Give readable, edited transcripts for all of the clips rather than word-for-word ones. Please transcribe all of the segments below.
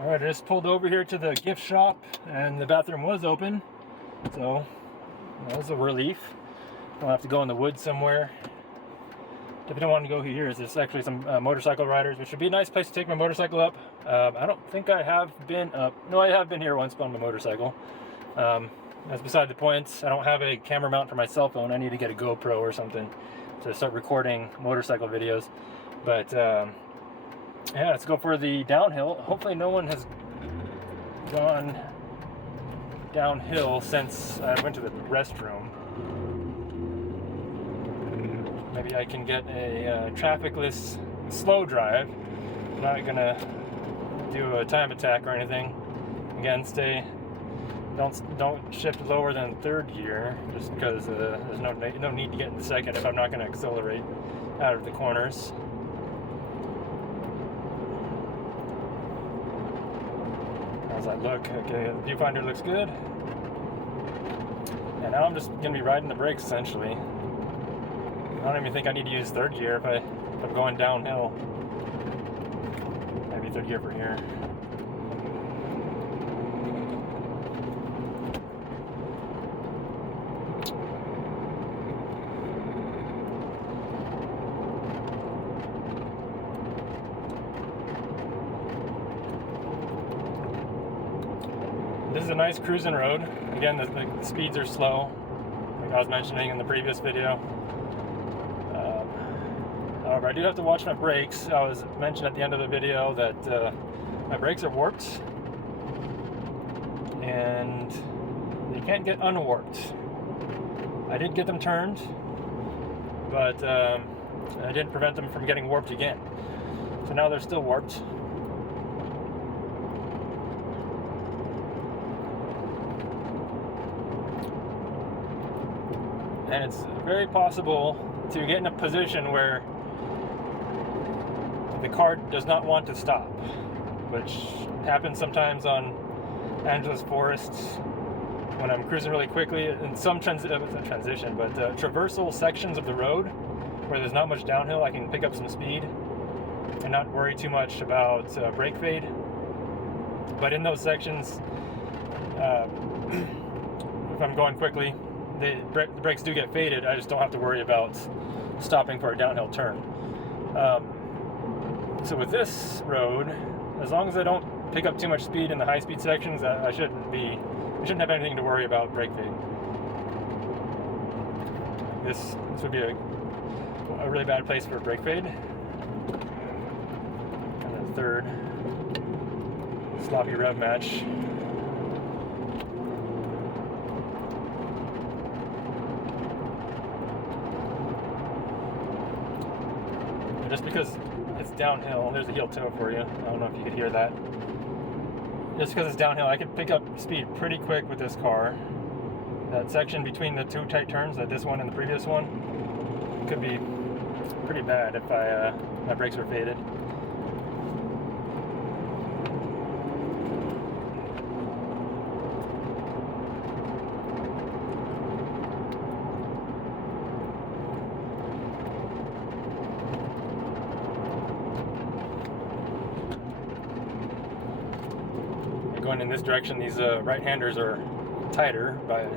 Alright, I just pulled over here to the gift shop and the bathroom was open, so that was a relief. I'll have to go in the woods somewhere. If I don't want to go here, there's actually some motorcycle riders, which would be a nice place to take my motorcycle up. I don't think I have been up. No, I have been here once on my motorcycle. That's beside the point. I don't have a camera mount for my cell phone. I need to get a GoPro or something to start recording motorcycle videos. But yeah, let's go for the downhill. Hopefully no one has gone downhill since I went to the restroom. Maybe I can get a trafficless slow drive. I'm not gonna do a time attack or anything. Again, don't shift lower than third gear, just because there's no need to get into second if I'm not gonna accelerate out of the corners. As I look, okay, the viewfinder looks good. And now I'm just gonna be riding the brakes essentially. I don't even think I need to use third gear if I'm going downhill. Maybe third gear for here. This is a nice cruising road. Again, the speeds are slow, like I was mentioning in the previous video. However, I do have to watch my brakes. I was mentioned at the end of the video that my brakes are warped, and they can't get unwarped. I did get them turned, but I didn't prevent them from getting warped again. So now they're still warped. And it's very possible to get in a position where the car does not want to stop, which happens sometimes on Angeles Forest when I'm cruising really quickly in some traversal sections of the road where there's not much downhill. I can pick up some speed and not worry too much about brake fade. But in those sections, if I'm going quickly, the brakes do get faded. I just don't have to worry about stopping for a downhill turn. So with this road, as long as I don't pick up too much speed in the high-speed sections, I shouldn't have anything to worry about brake fade. This would be a really bad place for brake fade. And then third, sloppy rev match. Just because it's downhill, there's a heel toe for you. I don't know if you could hear that. Just because it's downhill, I could pick up speed pretty quick with this car. That section between the two tight turns, this one and the previous one, could be pretty bad if my brakes were faded. Going in this direction, these right-handers are tighter by the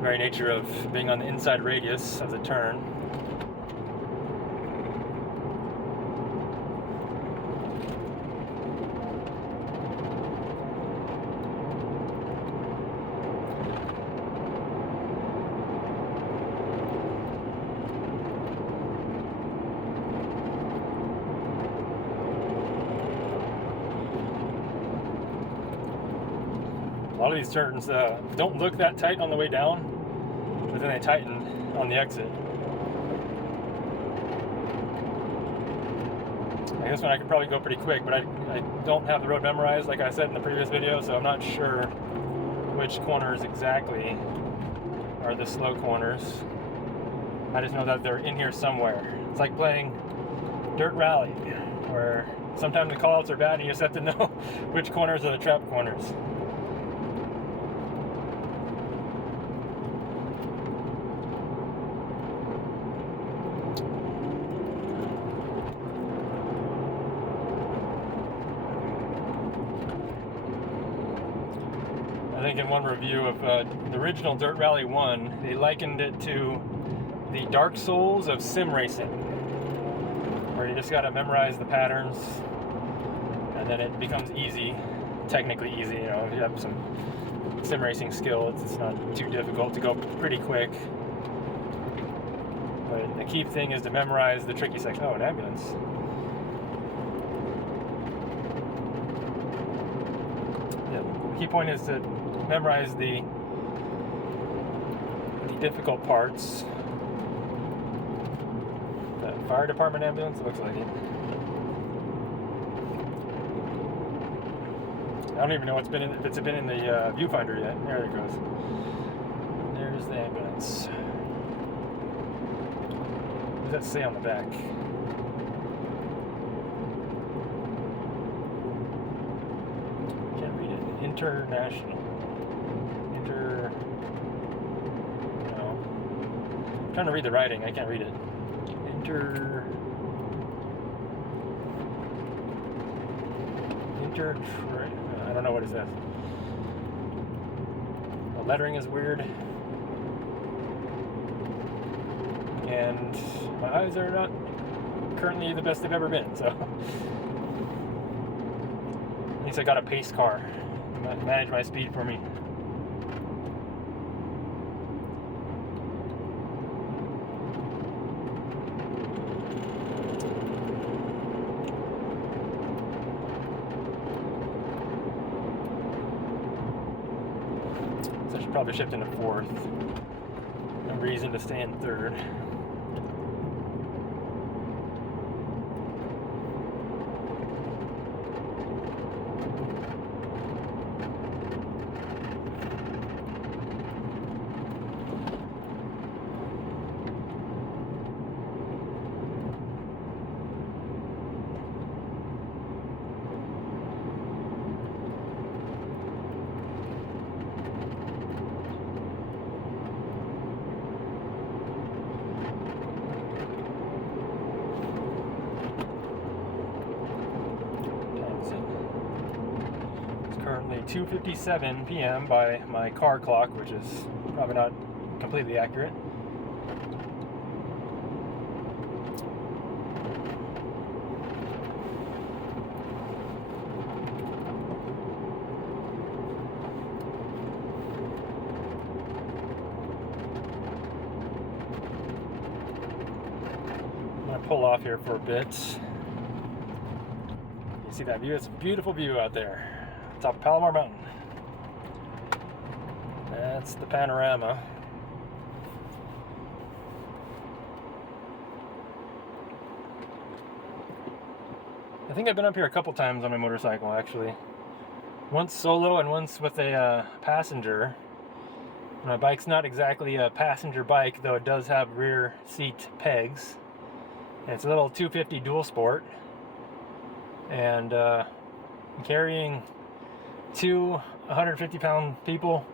very nature of being on the inside radius of the turn. A lot of these turns don't look that tight on the way down, but then they tighten on the exit. I guess when I could probably go pretty quick, but I don't have the road memorized, like I said in the previous video, so I'm not sure which corners exactly are the slow corners. I just know that they're in here somewhere. It's like playing Dirt Rally, where sometimes the callouts are bad and you just have to know which corners are the trap corners. think in one review of the original Dirt Rally 1, they likened it to the Dark Souls of sim racing, where you just got to memorize the patterns, and then it becomes easy, technically easy. You know, if you have some sim racing skill, it's not too difficult to go pretty quick. But the key thing is to memorize the tricky section. Oh, an ambulance. Yeah, the key point is to memorize the difficult parts. The fire department ambulance, it looks like it. I don't even know if it's been in the viewfinder yet. There it goes. There's the ambulance. What does that say on the back? Can't read it. International. No. I'm trying to read the writing. I can't read it. I don't know what it says. The lettering is weird. And my eyes are not currently the best they've ever been, so at least I got a pace car to manage my speed for me. So I should probably shift into fourth. No reason to stay in third. Currently 2:57 p.m. by my car clock, which is probably not completely accurate. I'm going to pull off here for a bit. You see that view? It's a beautiful view out there. Top of Palamar Mountain. That's the panorama. I think I've been up here a couple times on my motorcycle, actually. Once solo and once with a passenger. My bike's not exactly a passenger bike, though it does have rear seat pegs. And it's a little 250 dual sport. And carrying two 150-pound people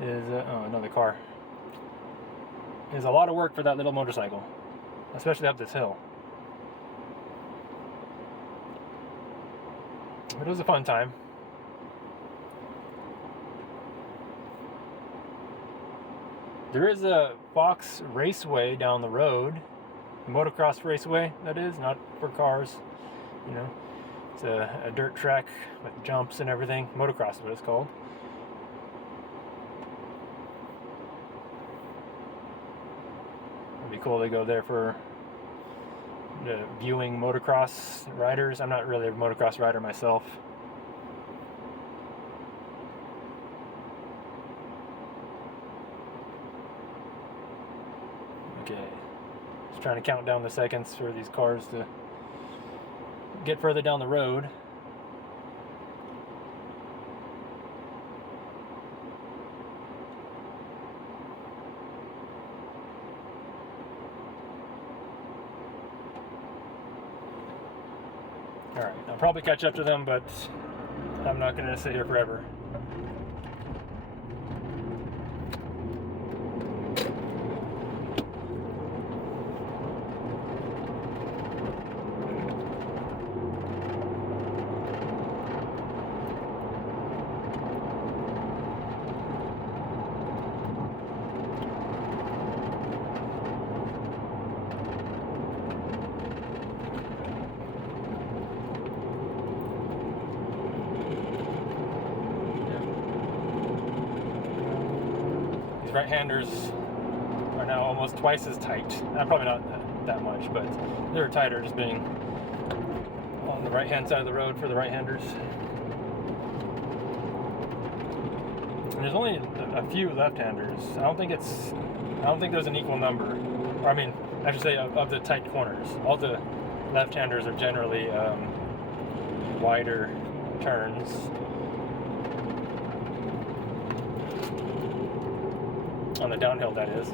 is oh, another car, is a lot of work for that little motorcycle, especially up this hill. But it was a fun time. There is a Fox Raceway down the road, a motocross raceway, that is, not for cars, you know. It's a dirt track with jumps and everything. Motocross is what it's called. It'd be cool to go there for viewing motocross riders. I'm not really a motocross rider myself. Okay. Just trying to count down the seconds for these cars to get further down the road. Alright, I'll probably catch up to them, but I'm not going to sit here forever. right-handers are now almost twice as tight. Probably not that much, but they're tighter, just being on the right-hand side of the road for the right-handers. And there's only a few left-handers. I don't think there's an equal number. Or, I mean, I should say of the tight corners. All the left-handers are generally wider turns. On the downhill, that is.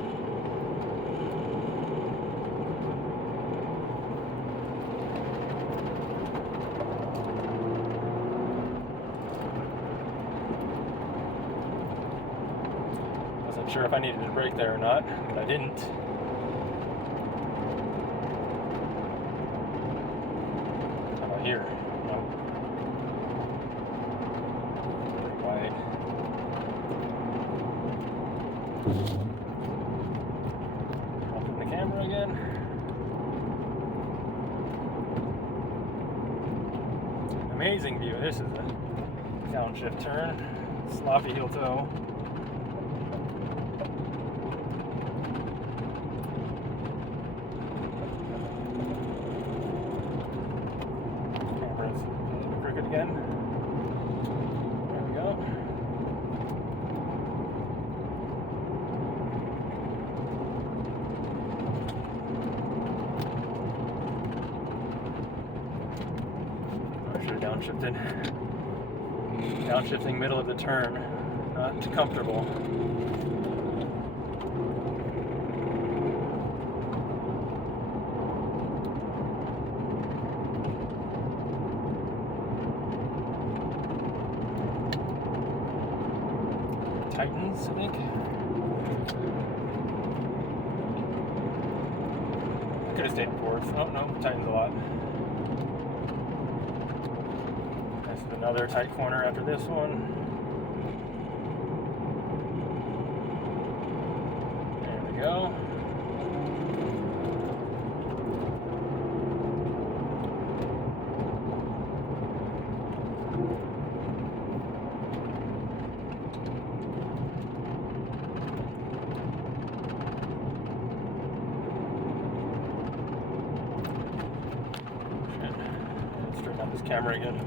Wasn't sure if I needed to brake there or not, but I didn't. How about here? No. Pretty wide. Open the camera again. Amazing view. This is a downshift turn. Sloppy heel toe. Camera's a little crooked again. There we go. Downshifted. Downshifting middle of the turn. Not comfortable. Tightens, I think. I could have stayed in fourth. Oh no, tightens a lot. Another tight corner after this one. There we go. Shit. Straighten out this camera again.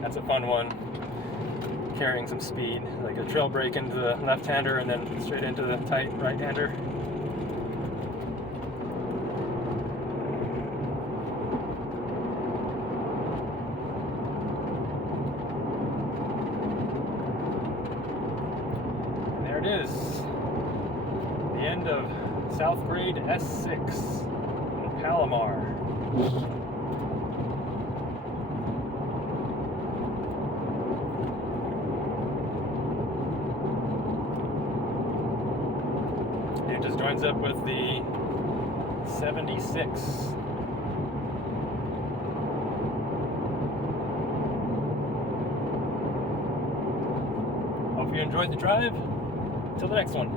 That's a fun one, carrying some speed, like a trail brake into the left-hander and then straight into the tight right-hander. And there it is, the end of South Grade S6 in Palamar. It just joins up with the 76. Hope you enjoyed the drive. Till the next one.